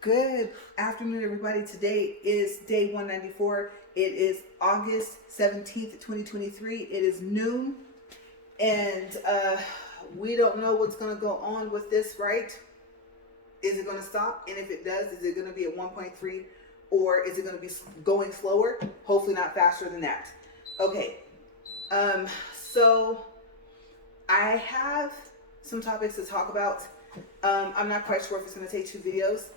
Good afternoon, everybody. Today is day 194. It is August 17th, 2023. It is noon, and we don't know what's going to go on with this, right? Is it going to stop? And if it does, is it going to be at 1.3, or is it going to be going slower? Hopefully not faster than that. Okay, so I have some topics to talk about. I'm not quite sure if it's going to take 2 videos.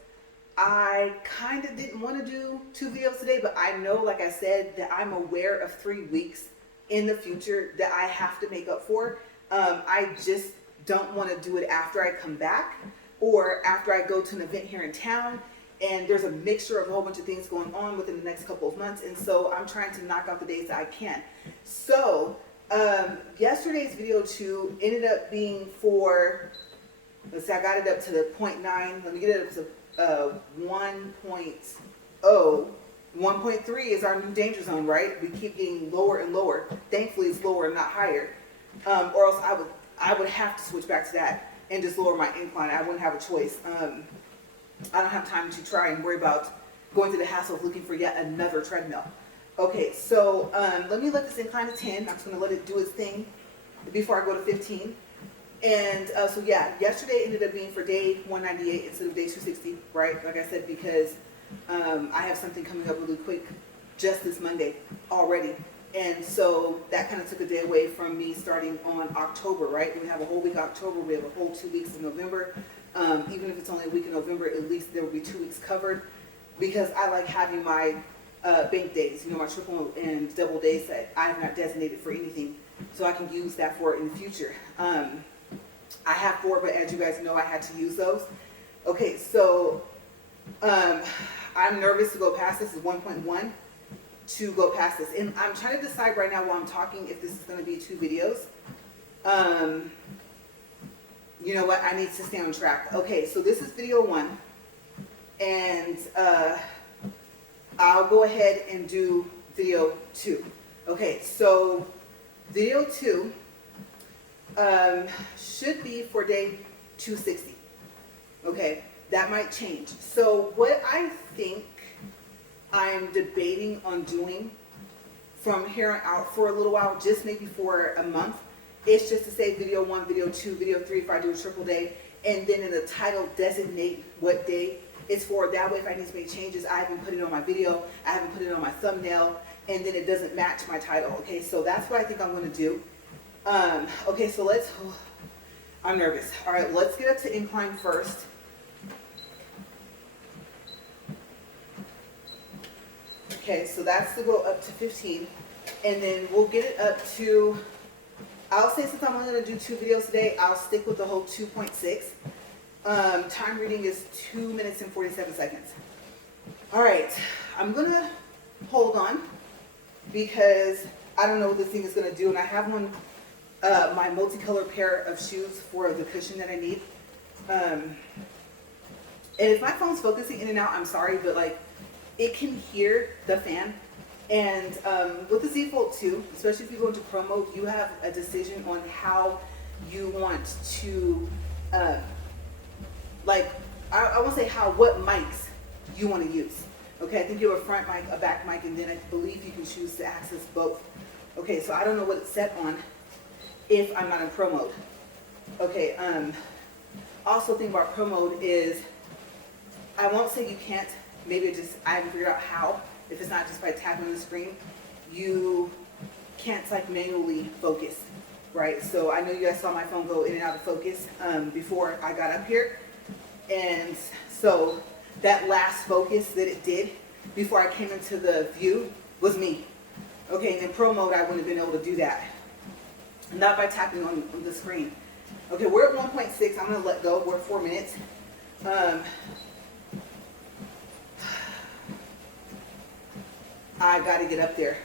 I kind of didn't want to do 2 videos today, but I know, like I said, that I'm aware of 3 weeks in the future that I have to make up for. I just don't want to do it after I come back or after I go to an event here in town, and there's a mixture of a whole bunch of things going on within the next couple of months, and so I'm trying to knock out the days that I can. So yesterday's video 2 ended up being for, let's see, I got it up to the 0.9. Let me get it up to 1.0. 1.3 is our new danger zone, right? We keep getting lower and lower. Thankfully, it's lower and not higher. Or else I would have to switch back to that and just lower my incline. I wouldn't have a choice. I don't have time to try and worry about going through the hassle of looking for yet another treadmill. Okay, so let me let this incline to 10. I'm just going to let it do its thing before I go to 15. And so yeah, yesterday ended up being for day 198 instead of day 260, right? Like I said, because I have something coming up really quick just this Monday already. And so that kind of took a day away from me starting on October, right? We have a whole week October, we have a whole 2 weeks in November. Even if it's only a week in November, at least there will be 2 weeks covered, because I like having my bank days, you know, my triple and double days that I have not designated for anything, so I can use that for it in the future. I have 4, but as you guys know, I had to use those. Okay, so I'm nervous to go past this. Is 1.1 to go past this, and I'm trying to decide right now while I'm talking if this is going to be 2 videos. You know what? I need to stay on track. Okay, so this is video 1, and I'll go ahead and do video 2. Okay, so video 2 should be for day 260. Okay, that might change. So what I think I'm debating on doing from here on out for a little while, just maybe for a month, is just to say video 1, video 2, video 3 if I do a triple day, and then in the title designate what day it's for. That way, if I need to make changes, I haven't put it on my video, I haven't put it on my thumbnail, and then it doesn't match my title. Okay, so that's what I think I'm going to do. Okay, so I'm nervous. All right, let's get up to incline first. Okay, so that's to go up to 15, and then we'll get it up to, I'll say since I'm only going to do 2 videos today, I'll stick with the whole 2.6. Time reading is 2 minutes and 47 seconds. All right, I'm going to hold on because I don't know what this thing is going to do, and I have my multicolored pair of shoes for the cushion that I need. And if my phone's focusing in and out, I'm sorry, but like it can hear the fan. And with the Z Fold 2, especially if you go into Pro mode, you have a decision on how you want to, I won't say how, what mics you want to use. Okay, I think you have a front mic, a back mic, and then I believe you can choose to access both. Okay, so I don't know what it's set on if I'm not in Pro mode. Okay, also thing about Pro mode is, I won't say you can't, maybe I haven't figured out how, if it's not just by tapping on the screen, you can't like manually focus, right? So I know you guys saw my phone go in and out of focus before I got up here, and so that last focus that it did before I came into the view was me. Okay, and in Pro mode I wouldn't have been able to do that. Not by tapping on the screen. Okay, we're at 1.6. I'm going to let go. We're at 4 minutes. I got to get up there.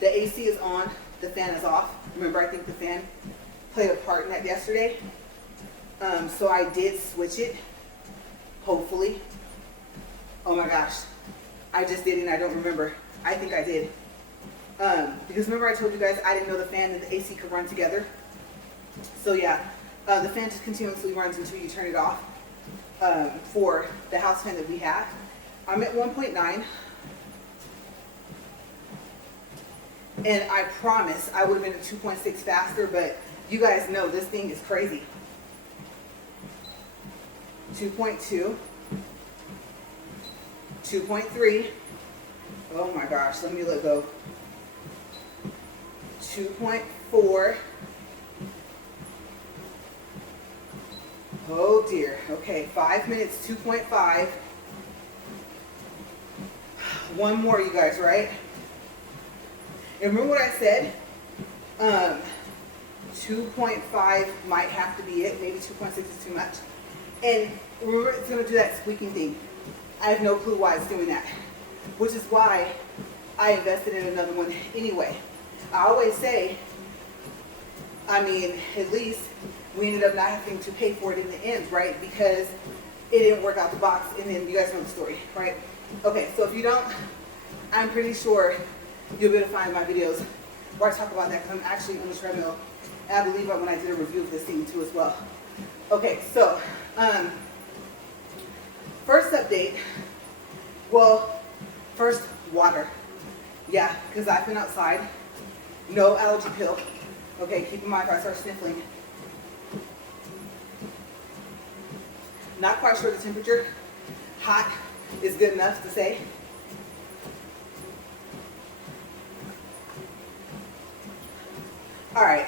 The AC is on. The fan is off. Remember, I think the fan played a part in that yesterday. So I did switch it. Hopefully. Oh my gosh. I just did and I don't remember. I think I did. Because remember I told you guys I didn't know the fan and the AC could run together. So yeah, the fan just continuously runs until you turn it off. for the house fan that we have. I'm at 1.9. And I promise I would have been at 2.6 faster, but you guys know this thing is crazy. 2.2. 2.3. Oh my gosh, let me let go. 2.4. Oh dear. Okay, 5 minutes, 2.5. One more, you guys, right? And remember what I said? 2.5 might have to be it. Maybe 2.6 is too much. And remember, it's going to do that squeaking thing. I have no clue why it's doing that. Which is why I invested in another one anyway. I always say, I mean, at least we ended up not having to pay for it in the end, right? Because it didn't work out the box, and then you guys know the story, right? Okay, so if you don't, I'm pretty sure you'll be able to find my videos where I talk about that, because I'm actually on the treadmill. And I believe when I did a review of this thing too as well. Okay, so first update. Well, first water. Yeah, because I've been outside. No allergy pill. Okay, keep in mind if I start sniffling. Not quite sure the temperature. Hot is good enough to say. All right,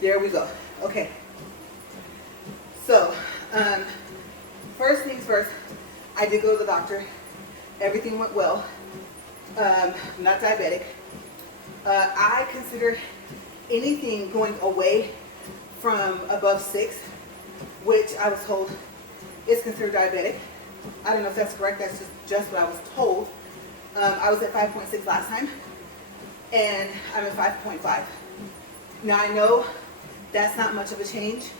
there we go. Okay. So, first things first, I did go to the doctor. Everything went well. Not diabetic. I consider anything going away from above 6, which I was told is considered diabetic. I don't know if that's correct. That's just what I was told. I was at 5.6 last time, and I'm at 5.5. Now I know that's not much of a change,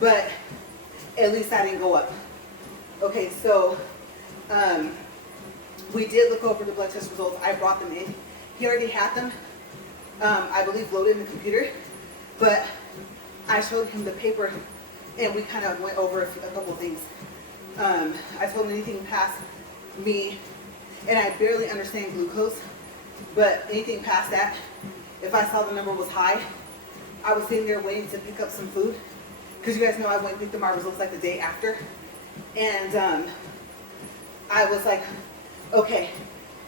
but at least I didn't go up. Okay, so we did look over the blood test results. I brought them in. He already had them, I believe, loaded in the computer, but I showed him the paper, and we kind of went over a couple of things. I told him anything past me, and I barely understand glucose, but anything past that, if I saw the number was high, I was sitting there waiting to pick up some food, because you guys know I went and picked up my results like the day after, and I was like, okay,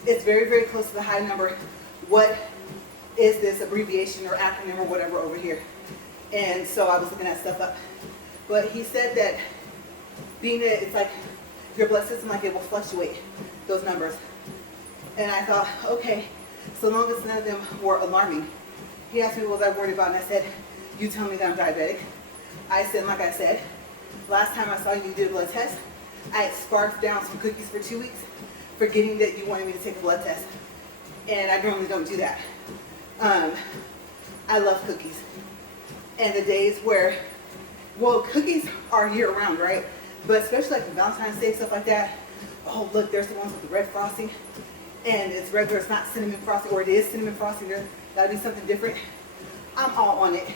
it's very, very close to the high number. What is this abbreviation or acronym or whatever over here? And so I was looking that stuff up. But he said that being that it's like your blood system, like it will fluctuate those numbers. And I thought, okay, so long as none of them were alarming. He asked me what was I worried about, and I said, you tell me that I'm diabetic. I said, like I said, last time I saw you did a blood test, I had scarfed down some cookies for 2 weeks, forgetting that you wanted me to take a blood test. And I normally don't do that. I love cookies. And the days where, well, cookies are year round, right? But especially like Valentine's Day, stuff like that. Oh, look, there's the ones with the red frosting. And it's regular, it's not cinnamon frosting, or it is cinnamon frosting. There's gotta be something different. I'm all on it.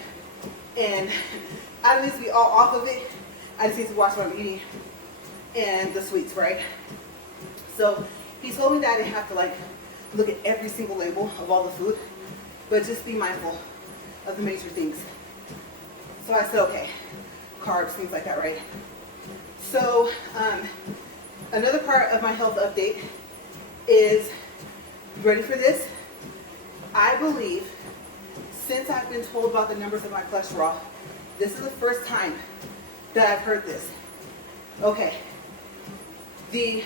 And I don't need to be all off of it. I just need to watch what I'm eating and the sweets, right? So he told me that I didn't have to like look at every single label of all the food, but just be mindful of the major things. So I said, okay, carbs, things like that, right? So another part of my health update is, you ready for this? I believe, since I've been told about the numbers of my cholesterol, this is the first time that I've heard this. Okay, the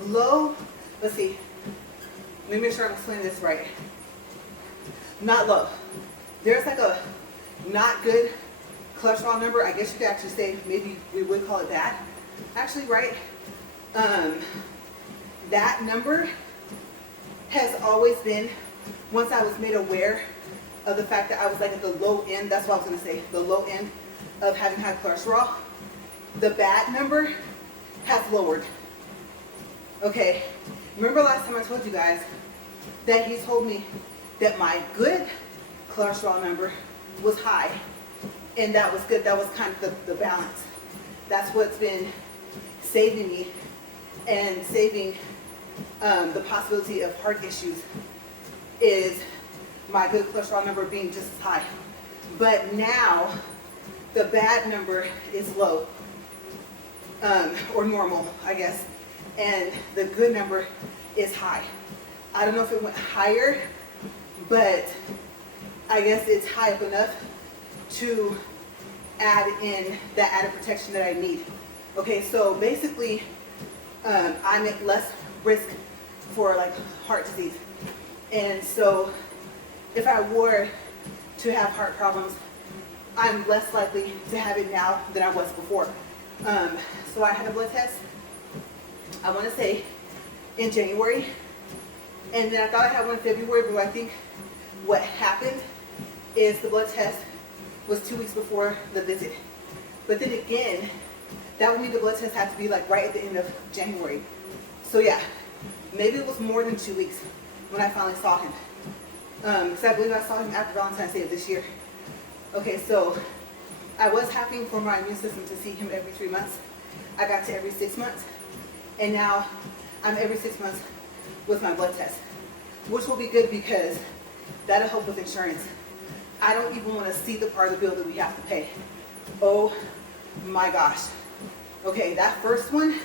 low, let's see, let me make sure I'm explaining this right. Not low. There's like a not good cholesterol number. I guess you could actually say, maybe we would call it that. Actually, right? That number has always been, once I was made aware of the fact that I was like at the low end, that's what I was going to say, the low end of having high cholesterol, the bad number has lowered. Okay, remember last time I told you guys that he told me that my good cholesterol number was high, and that was good. That was kind of the balance. That's what's been saving me and saving the possibility of heart issues is my good cholesterol number being just as high. But now the bad number is low, or normal, I guess, and the good number is high. I don't know if it went higher, but I guess it's high up enough to add in that added protection that I need. Okay, so basically, I'm at less risk for like heart disease. And so if I were to have heart problems, I'm less likely to have it now than I was before. So I had a blood test, I want to say in January, and then I thought I had one in February, but I think what happened is the blood test was 2 weeks before the visit. But then again, that would mean the blood test had to be like right at the end of January. So yeah, maybe it was more than 2 weeks when I finally saw him. Because I believe I saw him after Valentine's Day of this year. Okay, so I was happy for my immune system to see him every 3 months. I got to every 6 months. And now I'm every 6 months with my blood test, which will be good because that'll help with insurance. I don't even want to see the part of the bill that we have to pay. Oh my gosh. Okay, that first one,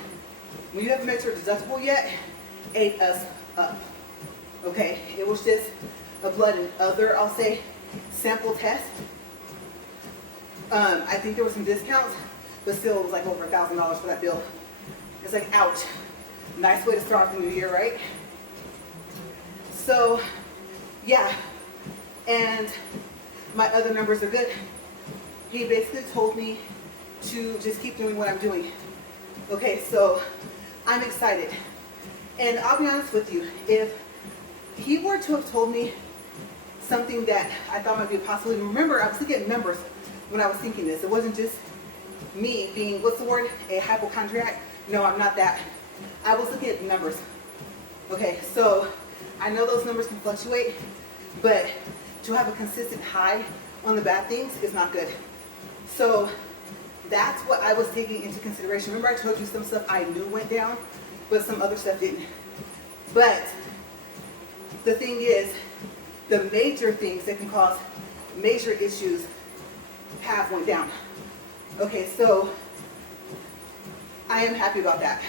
when you haven't met your deductible yet, ate us up. Okay, it was just a blood and other, I'll say, sample test. I think there were some discounts, but still it was like over $1,000 for that bill. It's like, ouch. Nice way to start off the new year, right? So, yeah. And my other numbers are good. He basically told me to just keep doing what I'm doing. Okay, so I'm excited. And I'll be honest with you, if he were to have told me something that I thought might be a possibility, remember I was looking at numbers when I was thinking this. It wasn't just me being, what's the word, a hypochondriac. No, I'm not that. I was looking at numbers. Okay, so I know those numbers can fluctuate, but to have a consistent high on the bad things is not good. So that's what I was taking into consideration. Remember I told you some stuff I knew went down, but some other stuff didn't. But the thing is, the major things that can cause major issues have went down. Okay, so I am happy about that.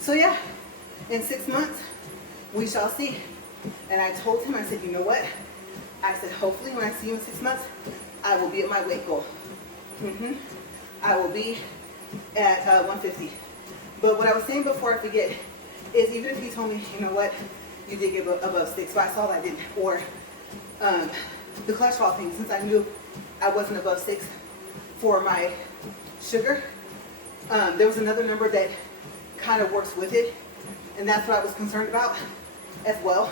So yeah, in 6 months, we shall see. And I told him, I said, you know what? I said, hopefully when I see you in 6 months, I will be at my weight goal. I will be at 150. But what I was saying before I forget is even if he told me, you know what, you did get above 6, but I saw that I didn't. Or the cholesterol thing, since I knew I wasn't above 6 for my sugar, there was another number that kind of works with it, and that's what I was concerned about as well.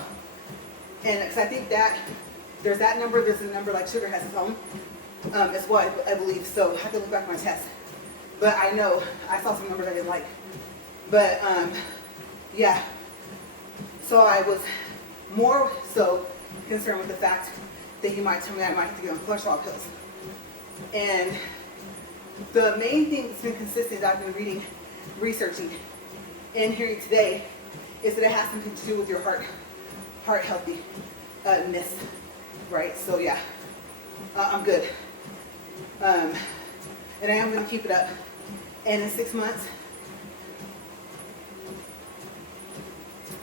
And because I think that there's that number, there's a number like sugar has its own as well, I believe. So I have to look back at my test. But I know I saw some numbers I didn't like. But yeah, so I was more so concerned with the fact that he might tell me I might have to get on cholesterol pills. And the main thing that's been consistent that I've been reading, researching, and hearing today is that it has something to do with your heart healthiness, right? So yeah, I'm good. And I am going to keep it up. And in 6 months,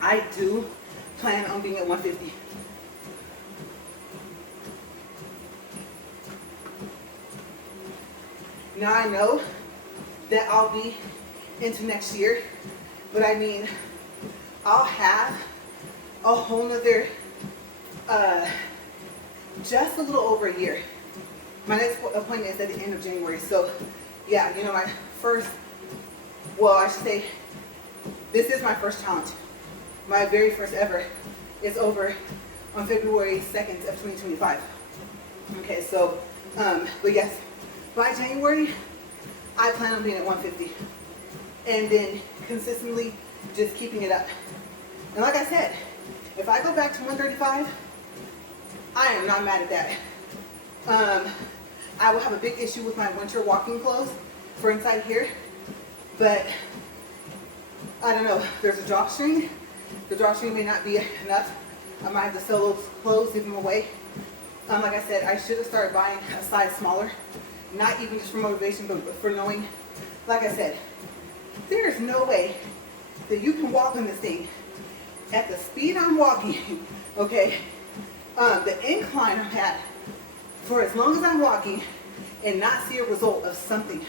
I do plan on being at 150. Now I know that I'll be into next year, but I mean, I'll have a whole nother, just a little over a year. My next appointment is at the end of January, so yeah, you know, my first, well, I should say, this is my first challenge. My very first ever is over on February 2nd of 2025. Okay, so, but yes, by January, I plan on being at 150. And then consistently just keeping it up. And like I said, if I go back to 135, I am not mad at that. I will have a big issue with my winter walking clothes for inside here, but I don't know, there's a drawstring. The drawstring may not be enough. I might have to sell those clothes, give them away. Like I said, I should have started buying a size smaller, not even just for motivation, but for knowing, like I said, there is no way that you can walk on this thing at the speed I'm walking, okay? The incline I've had for as long as I'm walking and not see a result of something,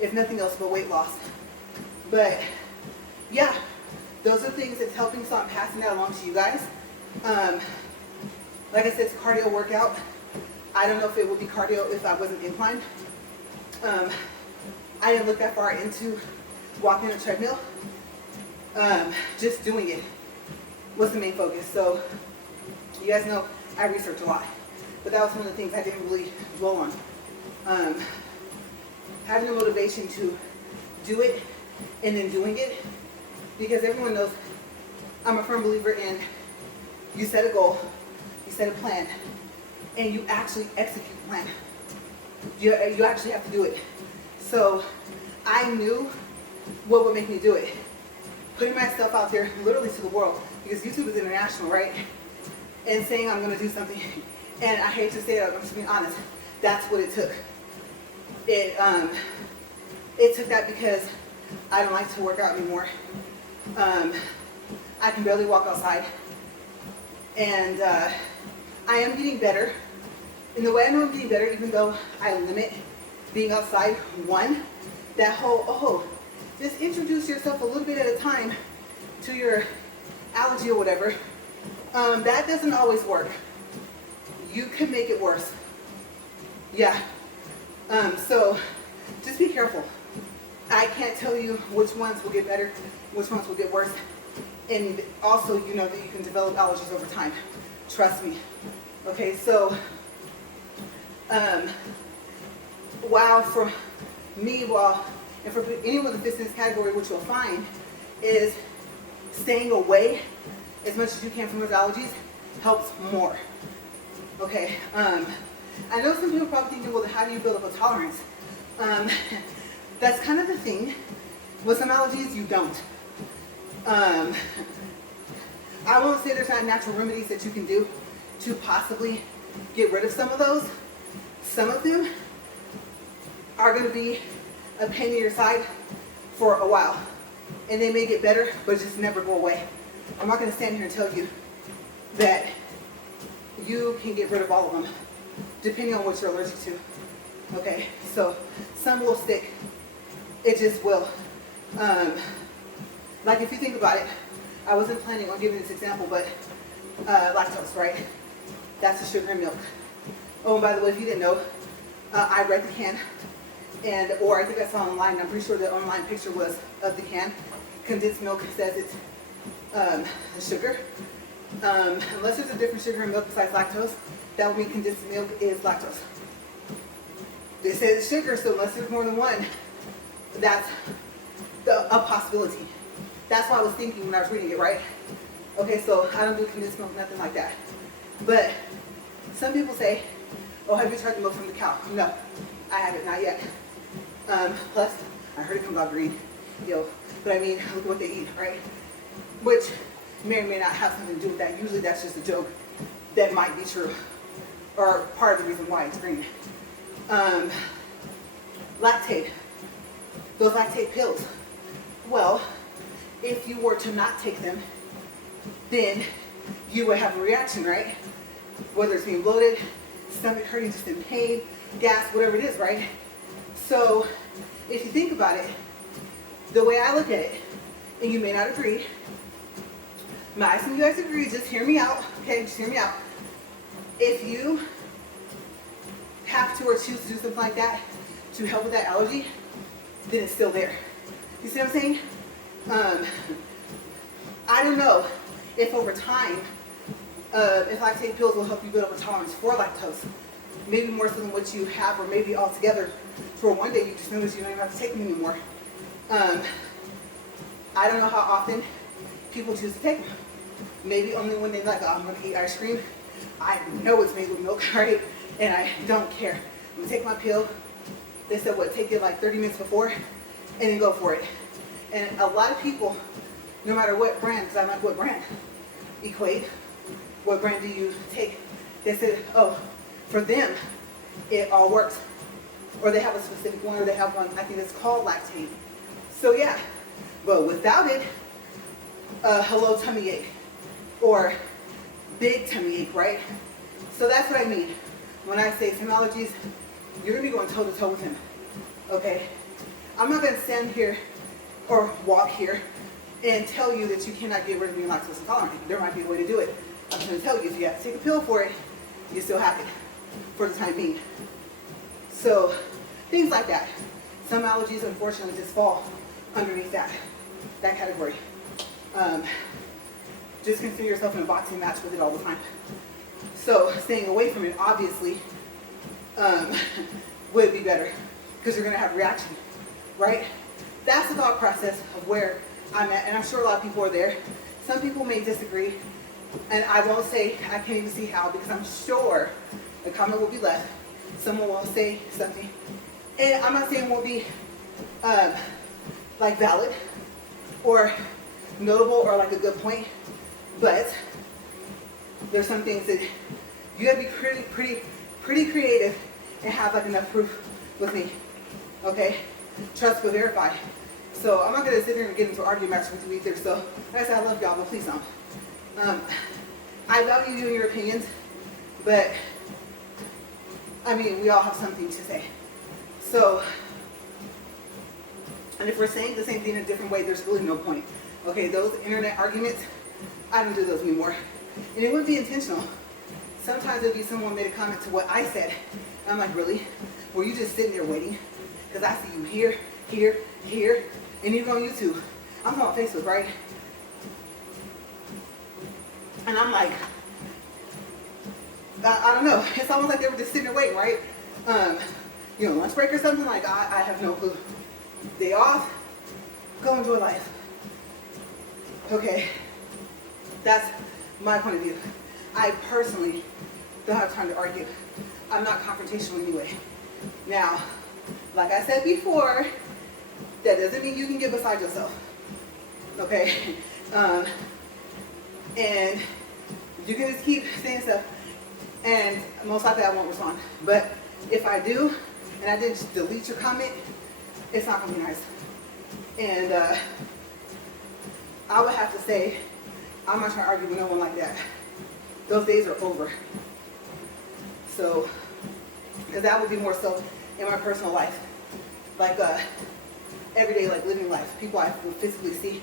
if nothing else but weight loss. But yeah, those are things that's helping, so I'm passing that along to you guys. Like I said, it's a cardio workout. I don't know if it would be cardio if I wasn't inclined. I didn't look that far into walking on a treadmill. Just doing it was the main focus. So you guys know I research a lot, but that was one of the things I didn't really dwell on. Having the motivation to do it and then doing it, because everyone knows I'm a firm believer in you set a goal, you set a plan, and you actually execute the plan. You actually have to do it. So I knew what would make me do it. Putting myself out there literally to the world, because YouTube is international, right? And saying I'm going to do something, and I hate to say it, I'm just being honest, that's what it took. It took that because I don't like to work out anymore. I can barely walk outside, and I am getting better. And the way I know I'm getting better, even though I limit being outside, one, that whole, just introduce yourself a little bit at a time to your allergy or whatever, that doesn't always work. You can make it worse. Yeah. So just be careful. I can't tell you which ones will get better, which ones will get worse. And also, you know that you can develop allergies over time. Trust me. Okay, so wow, for me, and for anyone that's in this category, what you'll find is staying away as much as you can from those allergies helps more. Okay, I know some people are probably thinking, well, how do you build up a tolerance? That's kind of the thing. With some allergies, you don't. I won't say there's not natural remedies that you can do to possibly get rid of some of those. Some of them are going to be a pain in your side for a while, and they may get better, but just never go away. I'm not going to stand here and tell you that you can get rid of all of them, depending on what you're allergic to. Okay, so some will stick. It just will. Like if you think about it, I wasn't planning on giving this example, but lactose, right? That's the sugar in milk. Oh, and by the way, if you didn't know, I read the can, or I think I saw online, I'm pretty sure the online picture was of the can. Condensed milk says it's sugar. Unless there's a different sugar in milk besides lactose, that would mean condensed milk is lactose. It says it's sugar, so unless there's more than one, that's a possibility. That's what I was thinking when I was reading it, right? Okay, so I don't do condensed milk, nothing like that. But some people say, oh, have you tried the milk from the cow? No, I haven't, not yet. Plus, I heard it comes out green. But I mean, look at what they eat, right? Which may or may not have something to do with that. Usually that's just a joke that might be true, or part of the reason why it's green. Lactate, those lactate pills. Well, if you were to not take them, then you would have a reaction, right? Whether it's being bloated, stomach hurting, just in pain, gas, whatever it is, right? So if you think about it, the way I look at it, and you may not agree, might some of you guys agree, just hear me out, okay, just hear me out. If you have to or choose to do something like that to help with that allergy, then it's still there. You see what I'm saying? I don't know if over time, if lactate pills will help you build up a tolerance for lactose. Maybe more so than what you have, or maybe altogether for one day you just notice you don't even have to take them anymore. I don't know how often people choose to take them. Maybe only when they're like, oh, I'm going to eat ice cream. I know it's made with milk, right? And I don't care. I'm going to take my pill. They said, what, take it like 30 minutes before and then go for it. And a lot of people, no matter what brand, because I'm like, what brand? Equate. What brand do you take? They said, oh, for them, it all works. Or they have a specific one, or they have one, I think it's called lactate. So yeah, but without it, hello tummy ache, or big tummy ache, right? So that's what I mean. When I say some allergies, you're gonna be going toe to toe with him, okay? I'm not gonna stand here or walk here and tell you that you cannot get rid of being lactose intolerant. There might be a way to do it. I'm just gonna tell you, if you have to take a pill for it, you still have it for the time being. So things like that. Some allergies, unfortunately, just fall underneath that category. Just consider yourself in a boxing match with it all the time. So staying away from it, obviously, would be better because you're going to have a reaction, right? That's the thought process of where I'm at, and I'm sure a lot of people are there. Some people may disagree, and I won't say, I can't even see how, because I'm sure a comment will be left. Someone will say something, and I'm not saying it won't be like valid or notable or like a good point, but there's some things that you gotta be pretty creative and have like enough proof with me, okay? Trust but verify. So I'm not gonna sit here and get into an argument match with you either. So like I said, I love y'all, but please don't. I value you and your opinions, but I mean, we all have something to say. So, and if we're saying the same thing in a different way, there's really no point. Okay, those internet arguments, I don't do those anymore. And it wouldn't be intentional. Sometimes it'd be someone made a comment to what I said. I'm like, really? Were you just sitting there waiting? Because I see you here, here, here, and even on YouTube. I'm on Facebook, right? And I'm like, I don't know. It's almost like they were just sitting there waiting, right? You know, lunch break or something. Like, I have no clue. Day off, go enjoy life. Okay, that's my point of view. I personally don't have time to argue. I'm not confrontational anyway. Now, like I said before, that doesn't mean you can get beside yourself. Okay? And you can just keep saying stuff, and most likely I won't respond. But if I do, and I didn't just delete your comment, it's not gonna be nice. And I would have to say, I'm not trying to argue with no one like that. Those days are over. So, because that would be more so in my personal life. Like everyday, like living life. People I will physically see,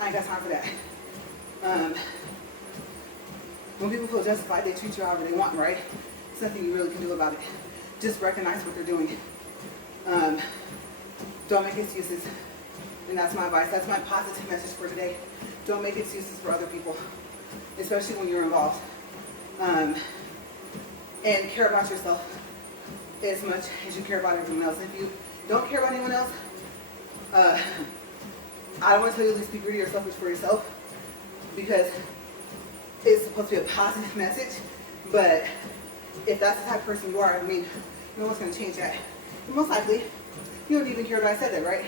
I ain't got time for that. When people feel justified, they treat you however they want, right? There's nothing you really can do about it. Just recognize what they're doing. Don't make excuses. And that's my advice. That's my positive message for today. Don't make excuses for other people, especially when you're involved. And care about yourself as much as you care about everyone else. If you don't care about anyone else, I don't want to tell you at least be greedy or selfish for yourself, because it's supposed to be a positive message. But if that's the type of person you are, I mean, no one's going to change that. And most likely, you don't even care that I said that, right?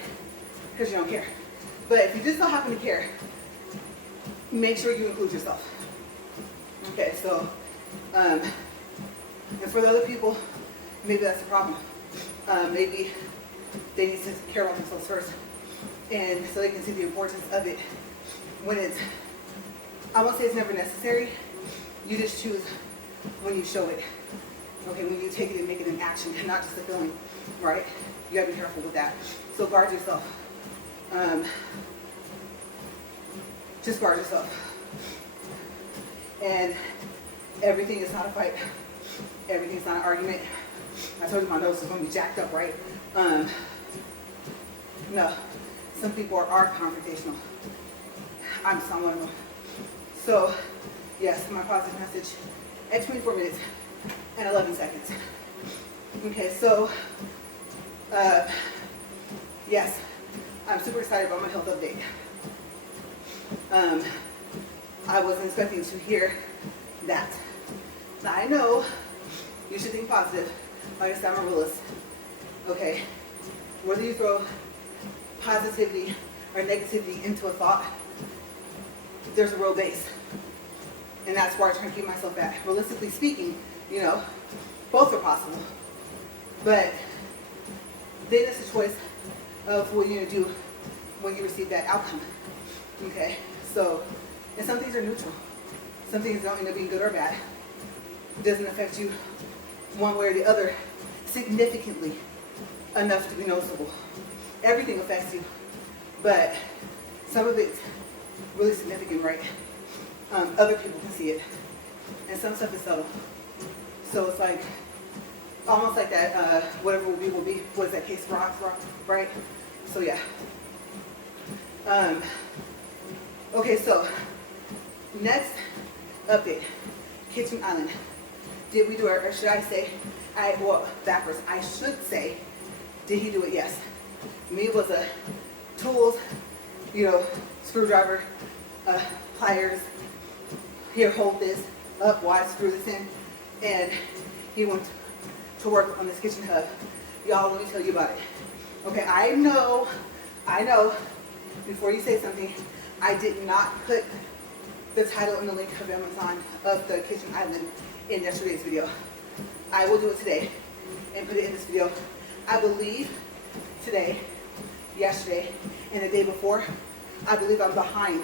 Because you don't care. But if you just don't happen to care, make sure you include yourself. Okay, so, and for the other people, maybe that's the problem. Maybe they need to care about themselves first, and so they can see the importance of it when it's, I won't say it's never necessary, you just choose when you show it. Okay, when you take it and make it an action, and not just a feeling, right? You gotta be careful with that. So guard yourself. Just guard yourself. And everything is not a fight. Everything's not an argument. I told you my nose was gonna be jacked up, right? No, some people are confrontational. I'm just not one of them. So, yes, my positive message at 24 minutes and 11 seconds. Okay, so, yes, I'm super excited about my health update. I wasn't expecting to hear that. Now I know you should think positive. Like I said, I'm a realist. Okay, whether you throw positivity or negativity into a thought, there's a real base. And that's where I try to keep myself at. Realistically speaking, you know, both are possible. But then it's a choice of what you're going to do when you receive that outcome. Okay? So, and some things are neutral. Some things don't end up being good or bad. It doesn't affect you one way or the other significantly enough to be noticeable. Everything affects you, but some of it's really significant, right? Other people can see it, and some stuff is subtle. So it's like, almost like that, whatever will be, what is that case, rock, right? So yeah. Okay, so next update, kitchen island. Did we do it, or should I say, backwards, I should say, did he do it? Yes. Me was a tools, you know, screwdriver, pliers, here, hold this up while I screw this in, and he went to work on this kitchen hub. Y'all, let me tell you about it. Okay, I know, before you say something, I did not put the title and the link of Amazon of the kitchen island in yesterday's video. I will do it today and put it in this video. I believe today, yesterday, and the day before, I believe I'm behind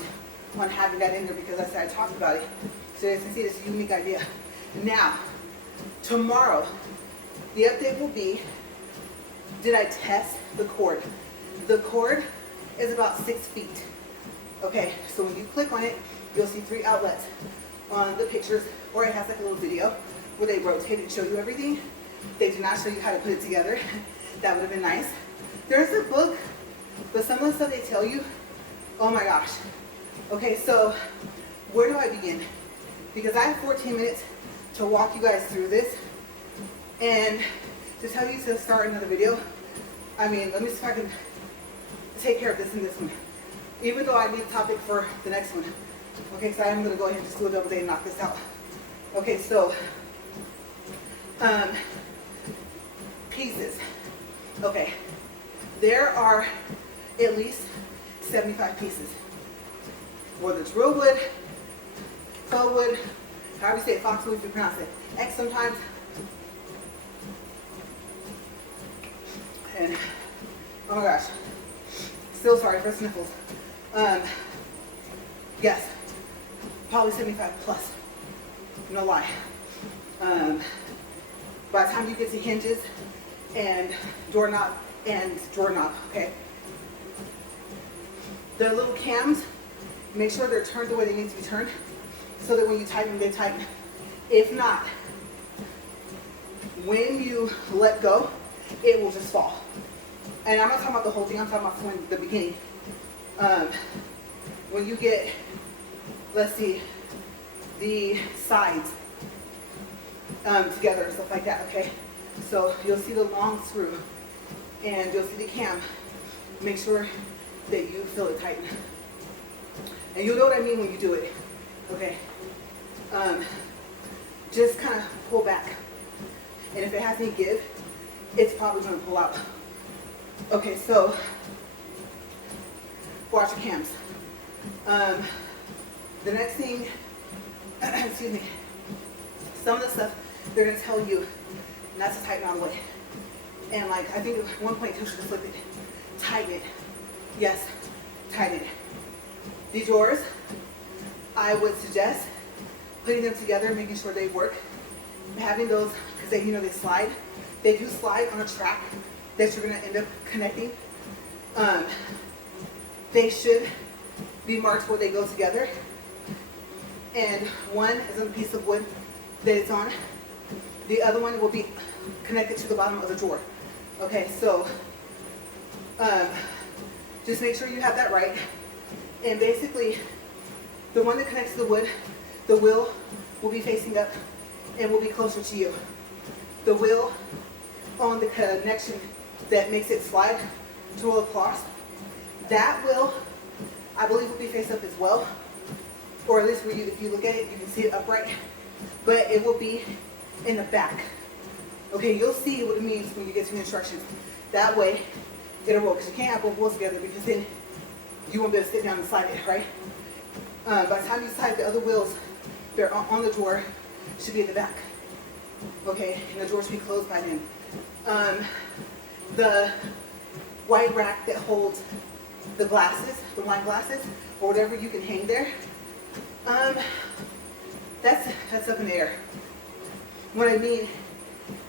on having that in there because I said I talked about it. So as you can see, it's a unique idea. Now, tomorrow, the update will be, did I test the cord? The cord is about 6 feet. Okay, so when you click on it, you'll see 3 outlets on the pictures, or it has like a little video where they rotate and show you everything. They do not show you how to put it together. That would have been nice. There's a book, but some of the stuff they tell you, oh my gosh. Okay, so where do I begin? Because I have 14 minutes to walk you guys through this, and to tell you to start another video, I mean, let me see if I can take care of this in this one. Even though I need a topic for the next one. Okay, so I am going to go ahead and just do a double day and knock this out. Okay, so, pieces. Okay, there are at least 75 pieces. Whether it's real wood, faux wood, however you say it, foxwood if you pronounce it. X sometimes. And, oh my gosh, still sorry for sniffles. Yes, probably 75 plus, no lie. By the time you get to hinges and doorknob, okay? The little cams, make sure they're turned the way they need to be turned so that when you tighten, they tighten. If not, when you let go, it will just fall. And I'm not talking about the whole thing, I'm talking about from the beginning. When you get, let's see, the sides together and stuff like that, okay? So you'll see the long screw and you'll see the cam. Make sure that you feel it tighten. And you'll know what I mean when you do it, okay? Just kind of pull back. And if it has any give, it's probably going to pull out. Okay, so watch your cams. The next thing, excuse me, some of the stuff they're going to tell you not to tighten all the way. And like, I think at one point you should flip it, tighten it. Yes, tighten it. These drawers, I would suggest putting them together, making sure they work. Having those, because they, you know, they slide. They do slide on a track that you're going to end up connecting. They should be marked where they go together. And one is on a piece of wood that it's on. The other one will be connected to the bottom of the drawer. Okay, so just make sure you have that right. And basically, the one that connects to the wood, the wheel will be facing up and will be closer to you. The wheel on the connection that makes it slide to roll across, that will, I believe, will be face up as well. Or at least where you, if you look at it, you can see it upright. But it will be in the back. Okay, you'll see what it means when you get to the instructions. That way, it'll roll, because you can't have both wheels together, because then you won't be able to sit down and slide it, right? By the time you slide the other wheels, they're on the drawer, should be in the back. Okay, and the drawer should be closed by then. The white rack that holds the glasses, the wine glasses, or whatever you can hang there, that's up in the air. What I mean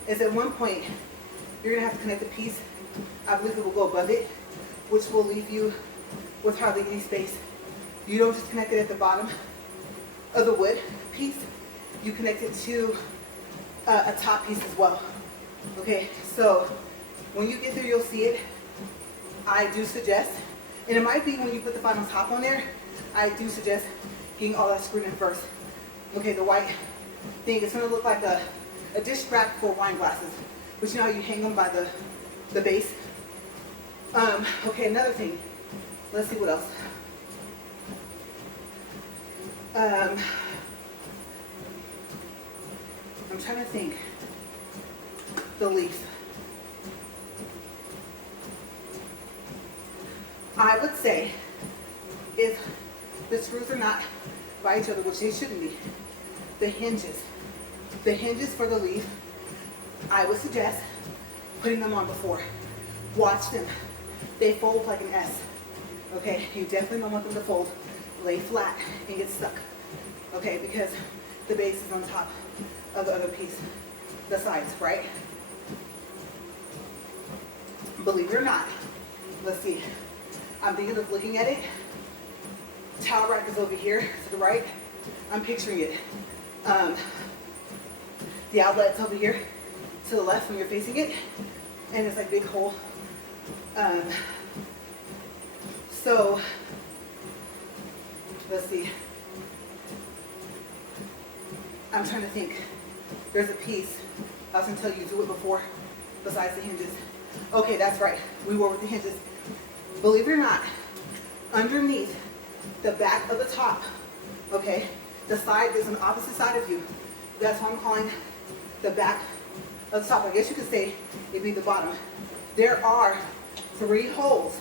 is at one point, you're gonna have to connect the piece. I believe it will go above it, which will leave you with hardly any space. You don't just connect it at the bottom of the wood piece, you connect it to a top piece as well. Okay, so when you get there, you'll see it. I do suggest, and it might be when you put the final top on there, I do suggest getting all that screwed in first. Okay, the white thing, it's gonna look like a dish rack for wine glasses, but you know how you hang them by the base? Okay, another thing, let's see what else. I'm trying to think. The leaf. I would say if the screws are not by each other, which they shouldn't be, the hinges for the leaf, I would suggest putting them on before. Watch them. They fold like an S. Okay, you definitely don't want them to fold, lay flat, and get stuck. Okay, because the base is on top of the other piece, the sides, right? Believe it or not, let's see. I'm thinking of looking at it. Towel rack is over here to the right. I'm picturing it. The outlet's over here to the left when you're facing it, and it's like big hole. So let's see. I'm trying to think. There's a piece. I was gonna tell you to do it before, besides the hinges. Okay, that's right. We were with the hinges. Believe it or not, underneath the back of the top, okay, the side is on the opposite side of you. That's what I'm calling the back of the top. I guess you could say it'd be the bottom. There are 3 holes.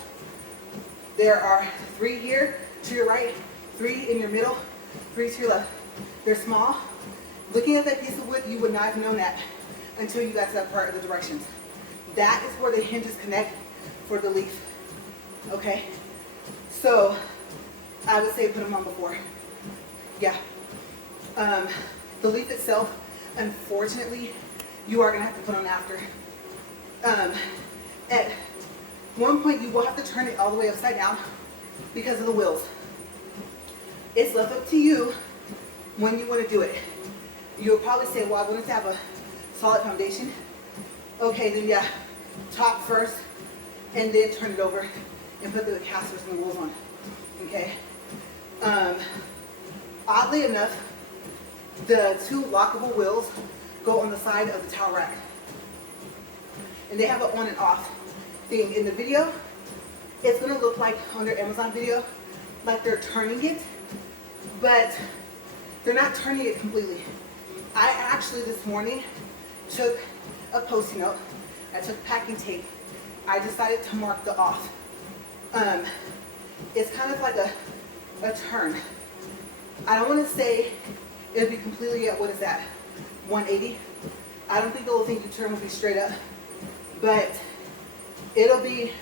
There are 3 here to your right, 3 in your middle, 3 to your left. They're small. Looking at that piece of wood, you would not have known that until you got to that part of the directions. That is where the hinges connect for the leaf. Okay? So I would say put them on before. Yeah. The leaf itself, unfortunately, you are going to have to put on after. At one point, you will have to turn it all the way upside down because of the wheels. It's left up to you when you want to do it. You'll probably say, well, I want it to have a solid foundation. Okay, then yeah, top first, and then turn it over and put the casters and the wheels on. Okay? Oddly enough, the 2 lockable wheels go on the side of the towel rack. And they have an on and off thing. In the video, it's gonna look like on their Amazon video, like they're turning it, but they're not turning it completely. I actually this morning took a Post-it note, I took packing tape, I decided to mark the off. It's kind of like a turn. I don't want to say it'll be completely at, what is that, 180? I don't think the little thing you turn will be straight up, but it'll be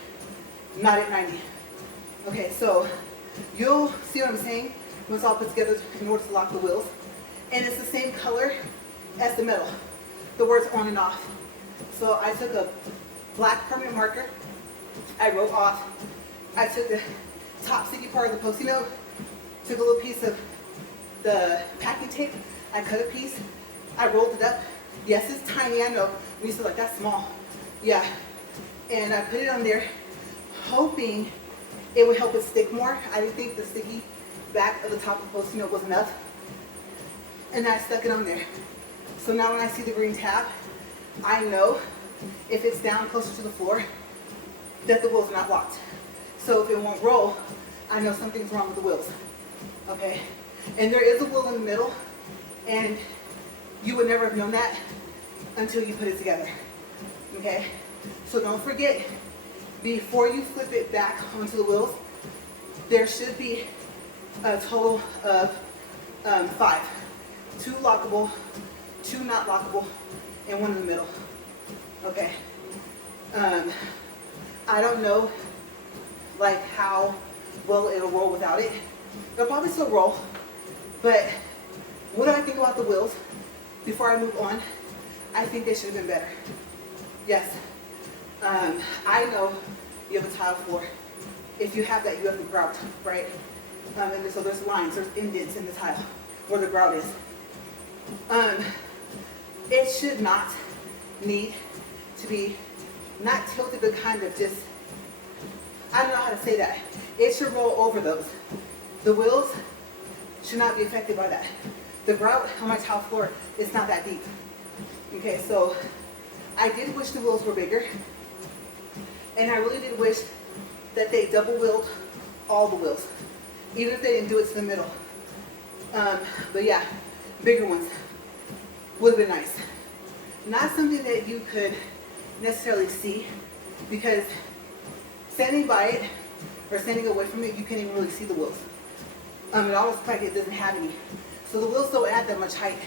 not at 90. Okay, so you'll see what I'm saying when it's all put together in order to lock the wheels. And it's the same color as the metal, the words on and off. So I took a black permanent marker, I wrote off, I took the top sticky part of the Post-it note, took a little piece of the packing tape, I cut a piece, I rolled it up. Yes, it's tiny, I know. We used to like, that's small. Yeah. And I put it on there, hoping it would help it stick more. I didn't think the sticky back of the top of the Post-it note was enough. And I stuck it on there. So now when I see the green tab, I know if it's down closer to the floor, that the wheel's not locked. So if it won't roll, I know something's wrong with the wheels. Okay? And there is a wheel in the middle, and you would never have known that until you put it together. Okay? So don't forget, before you flip it back onto the wheels, there should be a total of 5. 2 lockable, 2 not lockable, and 1 in the middle. Okay. I don't know like how well it'll roll without it. It'll probably still roll, but what do I think about the wheels before I move on? I think they should have been better. Yes. I know you have a tile floor. If you have that, you have the grout, right? And so there's lines, there's indents in the tile where the grout is. It should not need to be not tilted, but kind of just, I don't know how to say that. It should roll over those. The wheels should not be affected by that. The grout on my tile floor is not that deep. Okay, so I did wish the wheels were bigger, and I really did wish that they double wheeled all the wheels, even if they didn't do it to the middle. But yeah, bigger ones would have been nice. Not something that you could necessarily see, because standing by it or standing away from it, you can't even really see the wheels. It almost looks like it doesn't have any. So the wheels don't add that much height.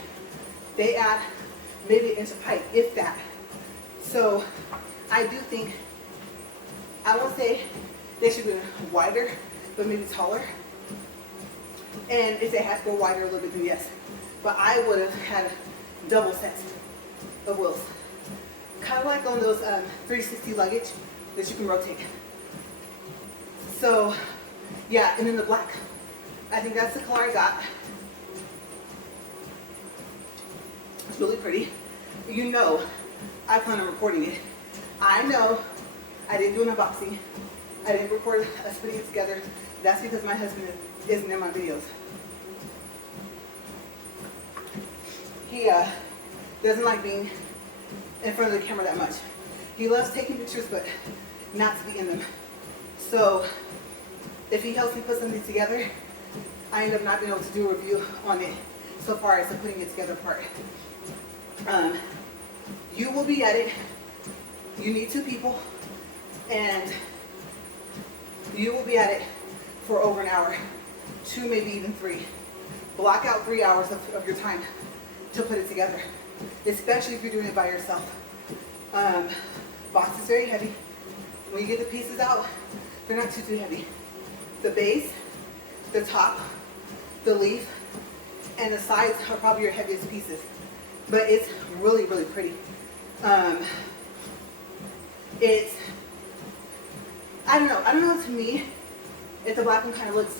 They add maybe an inch of height, if that. So I do think, I won't say they should be wider, but maybe taller. And if they have to go wider a little bit, then yes. But I would have had double sets of wheels. Kind of like on those 360 luggage that you can rotate. So yeah, and then the black. I think that's the color I got. It's really pretty. You know, I plan on recording it. I know I didn't do an unboxing. I didn't record us putting it together. That's because my husband isn't in my videos. He doesn't like being in front of the camera that much. He loves taking pictures, but not to be in them. So if he helps me put something together, I end up not being able to do a review on it so far as the putting it together part. You will be at it. You need 2 people, and you will be at it for over an hour, 2, maybe even 3. Block out 3 hours of your time to put it together, especially if you're doing it by yourself. Box is very heavy. When you get the pieces out, they're not too heavy. The base, the top, the leaf, and the sides are probably your heaviest pieces. But it's really, really pretty. It's, I don't know, to me, if the black one kind of looks,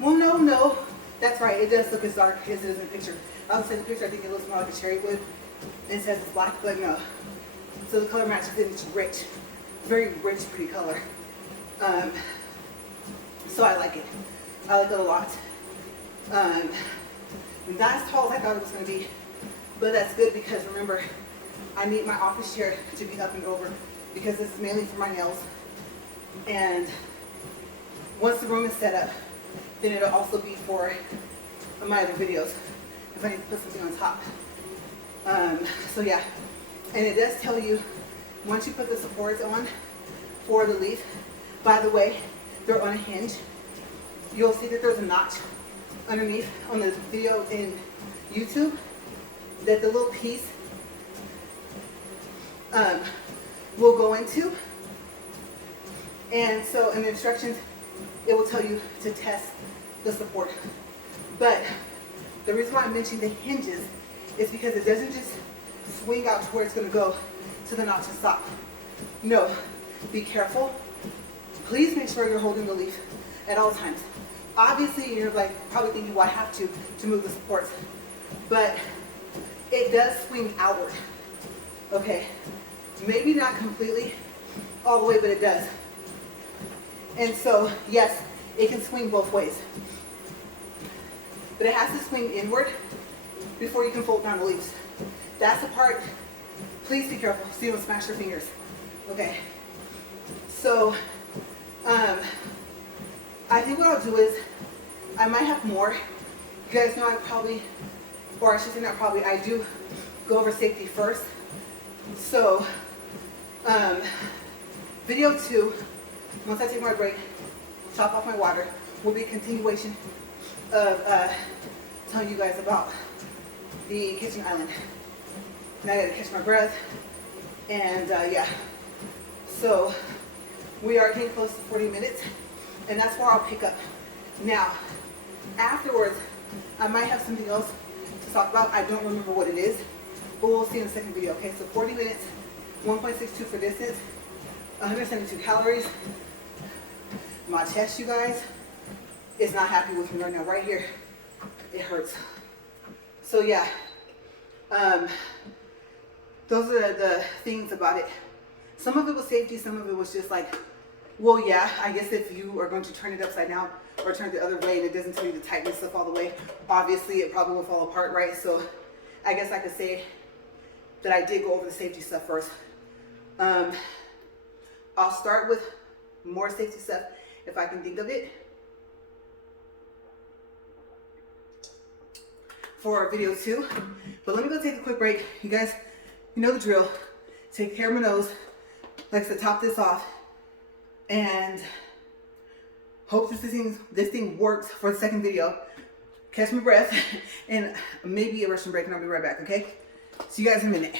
well, no, that's right, it does look as dark as it is in the picture. I would say in the picture, I think it looks more like a cherry wood, and it says it's black, but no. So the color matches it, it's rich, very rich, pretty color. So I like it. I like it a lot. Not as tall as I thought it was going to be, but that's good because remember, I need my office chair to be up and over because this is mainly for my nails. And once the room is set up, then it'll also be for my other videos if I need to put something on top. So yeah, and it does tell you once you put the supports on for the leaf, by the way, they're on a hinge. You'll see that there's a notch underneath on the video in YouTube that the little piece will go into. And so in the instructions, it will tell you to test the support. But the reason why I'm mentioning the hinges is because it doesn't just swing out to where it's going to go to the notch and stop. No, be careful. Please make sure you're holding the leaf at all times. Obviously, you're like probably thinking, well, I have to move the supports. But it does swing outward. Okay, maybe not completely all the way, but it does. And so, yes, it can swing both ways. But it has to swing inward before you can fold down the leaves. That's the part, please be careful so you don't smash your fingers. Okay, so I think what I'll do is, I might have more. You guys know I probably, or I should say not probably, I do go over safety first. So Video 2, once I take my break, top off my water, will be a continuation of telling you guys about the kitchen island. Now I gotta catch my breath, and yeah. So we are getting close to 40 minutes, and that's where I'll pick up. Now, afterwards, I might have something else to talk about. I don't remember what it is, but we'll see in the second video, okay? So 40 minutes, 1.62 for distance, 172 calories. My chest, you guys, is not happy with me right now. Right here, it hurts. So yeah, those are the things about it. Some of it was safety, some of it was just like, well, yeah, I guess if you are going to turn it upside down or turn it the other way and it doesn't tell you to tighten stuff all the way, obviously it probably will fall apart, right? So I guess I could say that I did go over the safety stuff first. I'll start with more safety stuff if I can think of it for video 2. But let me go take a quick break. You guys, you know the drill. Take care of my nose. Like to top this off, and hope this thing works for the second video. Catch my breath, and maybe a restroom break, and I'll be right back, okay? See you guys in a minute.